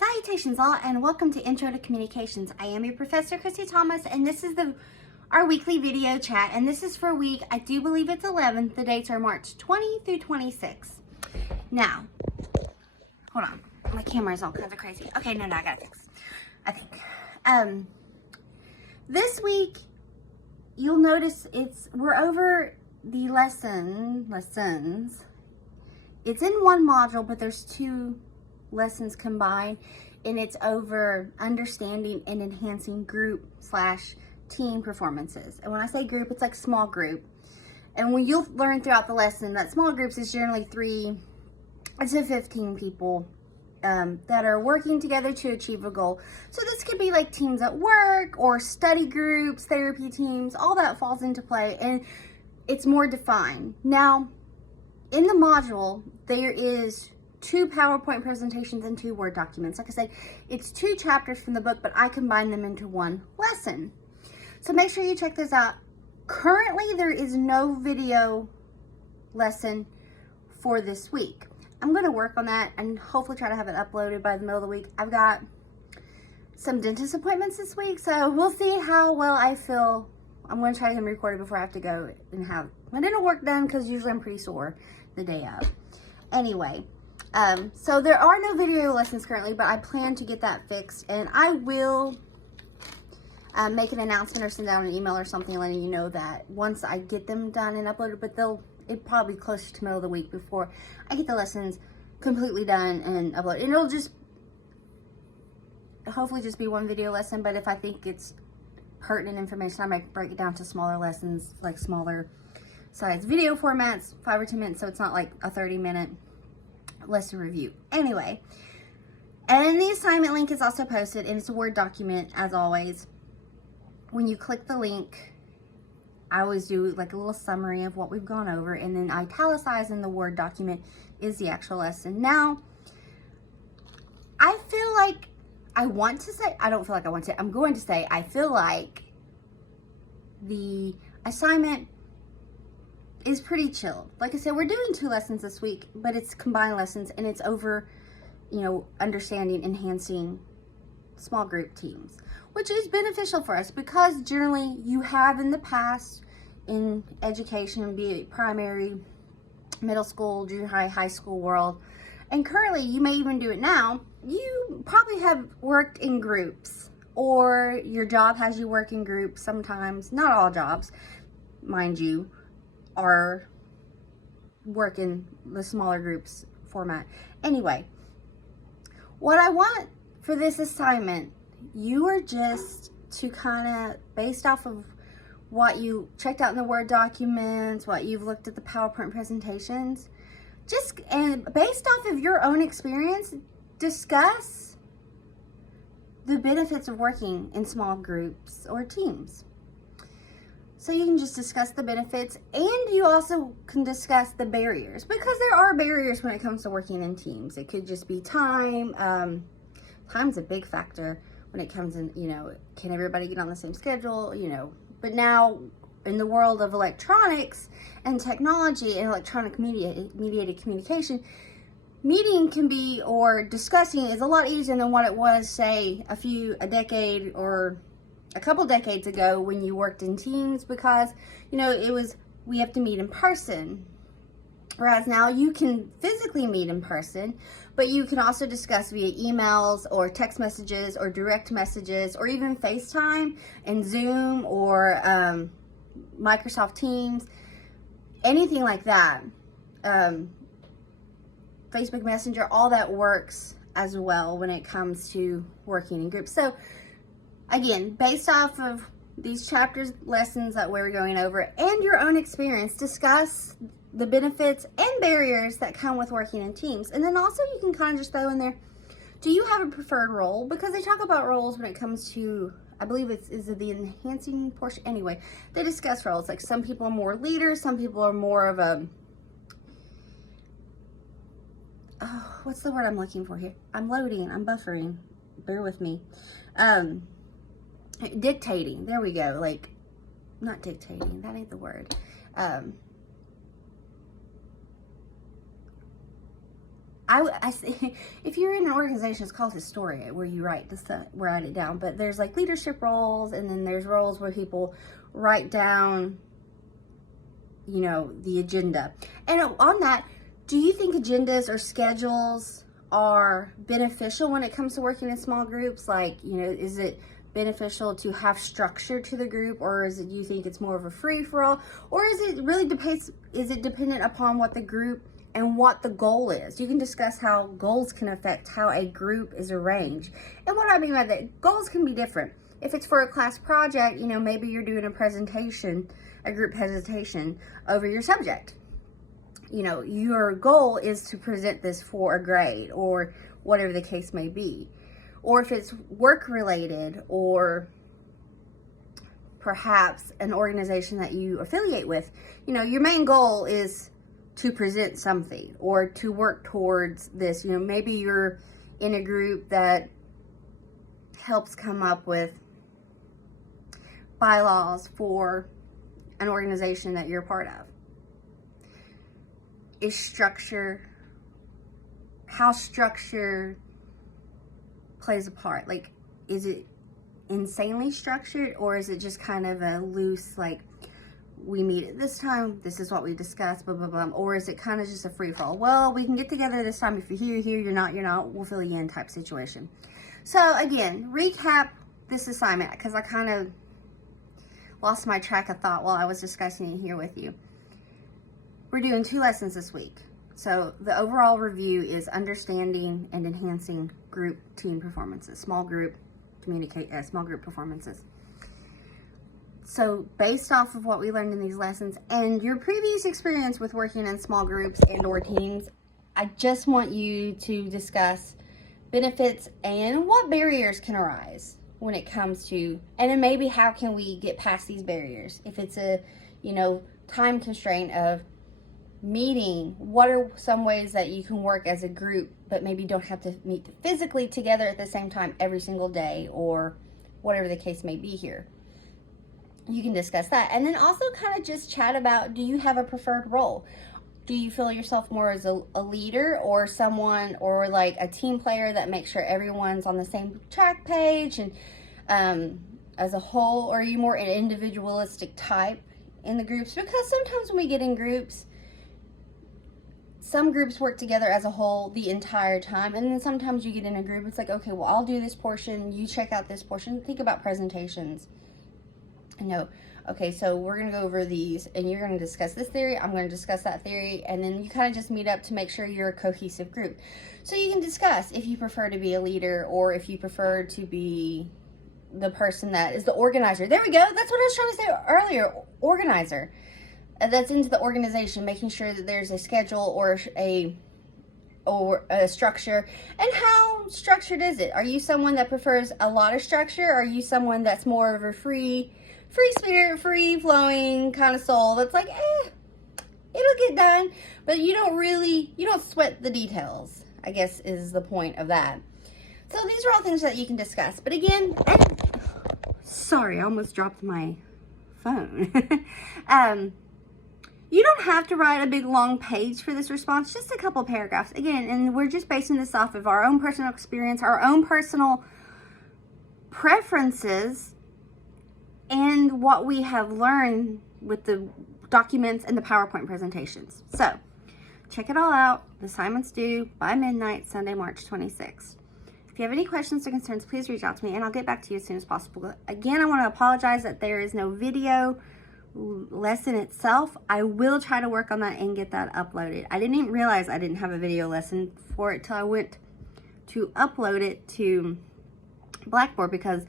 Salutations all, and welcome to Intro to Communications. I am your Professor Christy Thomas, and this is our weekly video chat, and this is for week, I do believe it's 11. The dates are March 20 through 26. Now, hold on, my camera is all kinds of crazy. Okay, no, I got it fixed, I think. This week, you'll notice we're over the lessons. It's in one module, but there's two lessons combined, and it's over understanding and enhancing group/team performances. And when I say group, it's like small group. And when you'll learn throughout the lesson that small groups is generally 3 to 15 people that are working together to achieve a goal. So this could be like teams at work or study groups, therapy teams, all that falls into play, and it's more defined. Now, in the module, there is 2 PowerPoint presentations and 2 Word documents. Like I said, it's 2 chapters from the book, but I combine them into one lesson. So make sure you check those out. Currently, there is no video lesson for this week. I'm going to work on that and hopefully try to have it uploaded by the middle of the week. I've got some dentist appointments this week, so we'll see how well I feel. I'm going to try to get them recorded before I have to go and have my dental work done, because usually I'm pretty sore the day of. Anyway, so there are no video lessons currently, but I plan to get that fixed, and I will make an announcement or send out an email or something letting you know that once I get them done and uploaded, but it'll probably be closer to middle of the week before I get the lessons completely done and uploaded. And it'll just hopefully just be one video lesson, but if I think it's pertinent information, I might break it down to smaller lessons, like smaller size video formats, 5 or 10 minutes, so it's not like a 30-minute lesson review. Anyway, and the assignment link is also posted, and it's a Word document as always. When you click the link, I always do like a little summary of what we've gone over, and then italicized in the Word document is the actual lesson. Now, I feel like I want to say, I don't feel like I want to, I'm going to say, I feel like the assignment is pretty chill. Like I said, we're doing 2 lessons this week, but it's combined lessons, and it's over, understanding, enhancing small group teams, which is beneficial for us because generally you have in the past in education, be it primary, middle school, junior high, high school world, and currently you may even do it now, you probably have worked in groups, or your job has you work in groups sometimes. Not all jobs, mind you, are work in the smaller groups format. Anyway, what I want for this assignment, you are just to kind of, based off of what you checked out in the Word documents, what you've looked at the PowerPoint presentations, and based off of your own experience, discuss the benefits of working in small groups or teams. So you can just discuss the benefits, and you also can discuss the barriers, because there are barriers when it comes to working in teams. It could just be time. Time's a big factor when it comes in, can everybody get on the same schedule, But now, in the world of electronics and technology and electronic mediated communication, meeting can be, or discussing is a lot easier than what it was, say, a decade or a couple decades ago when you worked in teams, because, we have to meet in person. Whereas now you can physically meet in person, but you can also discuss via emails or text messages or direct messages or even FaceTime and Zoom or Microsoft Teams, anything like that. Facebook Messenger, all that works as well when it comes to working in groups. So again, based off of these chapters, lessons that we're going over, and your own experience, discuss the benefits and barriers that come with working in teams. And then also you can kind of just throw in there, do you have a preferred role? Because they talk about roles when it comes to, I believe is it the enhancing portion? Anyway, they discuss roles. Like some people are more leaders, some people are more of a, what's the word I'm looking for here? I'm loading, I'm buffering, bear with me. Dictating, there we go. Like, not dictating, that ain't the word. if you're in an organization, it's called Historia, where you write it down. But there's like leadership roles, and then there's roles where people write down, you know, the agenda. And on that, do you think agendas or schedules are beneficial when it comes to working in small groups? Like, you know, is it beneficial to have structure to the group, or do you think it's more of a free-for-all, or is it dependent upon what the group and what the goal is? You can discuss how goals can affect how a group is arranged. And what I mean by that, goals can be different. If it's for a class project, you know, maybe you're doing a presentation, a group presentation over your subject. You know, your goal is to present this for a grade or whatever the case may be. Or if it's work related, or perhaps an organization that you affiliate with, you know, your main goal is to present something or to work towards this. You know, maybe you're in a group that helps come up with bylaws for an organization that you're a part of. Is structure, how structure plays a part? Like, is it insanely structured, or is it just kind of a loose, like, we meet at this time, this is what we discuss, blah, blah, blah, or is it kind of just a free-for-all? Well, we can get together this time. If you're here, you're not, we'll fill you in type situation. So again, recap this assignment, because I kind of lost my track of thought while I was discussing it here with you. We're doing 2 lessons this week. So the overall review is understanding and enhancing group team performances, small group performances. So based off of what we learned in these lessons and your previous experience with working in small groups and or teams, I just want you to discuss benefits and what barriers can arise when it comes to, and then maybe how can we get past these barriers. If it's a, you know, time constraint of meeting, what are some ways that you can work as a group but maybe don't have to meet physically together at the same time every single day, or whatever the case may be here. You can discuss that, and then also kind of just chat about, do you have a preferred role? Do you feel yourself more as a leader, or someone, or like a team player that makes sure everyone's on the same track page and as a whole? Or are you more an individualistic type in the groups? Because sometimes when we get in groups, some groups work together as a whole the entire time, and then sometimes you get in a group, it's like, okay, well, I'll do this portion, you check out this portion. Think about presentations. I know, okay, so we're going to go over these, and you're going to discuss this theory, I'm going to discuss that theory, and then you kind of just meet up to make sure you're a cohesive group. So you can discuss if you prefer to be a leader, or if you prefer to be the person that is the organizer. There we go, that's what I was trying to say earlier, organizer. That's into the organization, making sure that there's a schedule or a structure. And how structured is it? Are you someone that prefers a lot of structure? Or are you someone that's more of a free spirit, free-flowing kind of soul that's like, it'll get done, but you don't sweat the details, I guess is the point of that. So these are all things that you can discuss. But again, sorry, I almost dropped my phone. You don't have to write a big long page for this response, just a couple paragraphs. Again, and we're just basing this off of our own personal experience, our own personal preferences, and what we have learned with the documents and the PowerPoint presentations. So, check it all out. The assignment's due by midnight, Sunday, March 26th. If you have any questions or concerns, please reach out to me, and I'll get back to you as soon as possible. Again, I want to apologize that there is no video lesson itself. I will try to work on that and get that uploaded. I didn't even realize I didn't have a video lesson for it till I went to upload it to Blackboard, because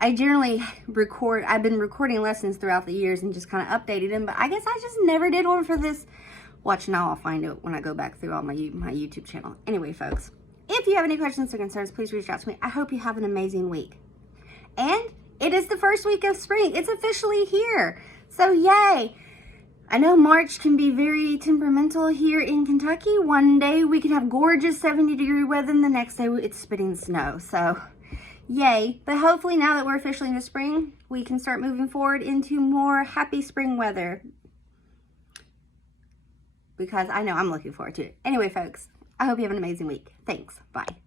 I generally I've been recording lessons throughout the years and just kind of updated them, but I guess I just never did one for this. Watch now, I'll find it when I go back through all my YouTube channel. Anyway, folks, if you have any questions or concerns, please reach out to me. I hope you have an amazing week. And it is the first week of spring. It's officially here. So yay! I know March can be very temperamental here in Kentucky. One day we can have gorgeous 70-degree weather, and the next day it's spitting snow. So yay! But hopefully now that we're officially in the spring, we can start moving forward into more happy spring weather, because I know I'm looking forward to it. Anyway, folks, I hope you have an amazing week. Thanks. Bye.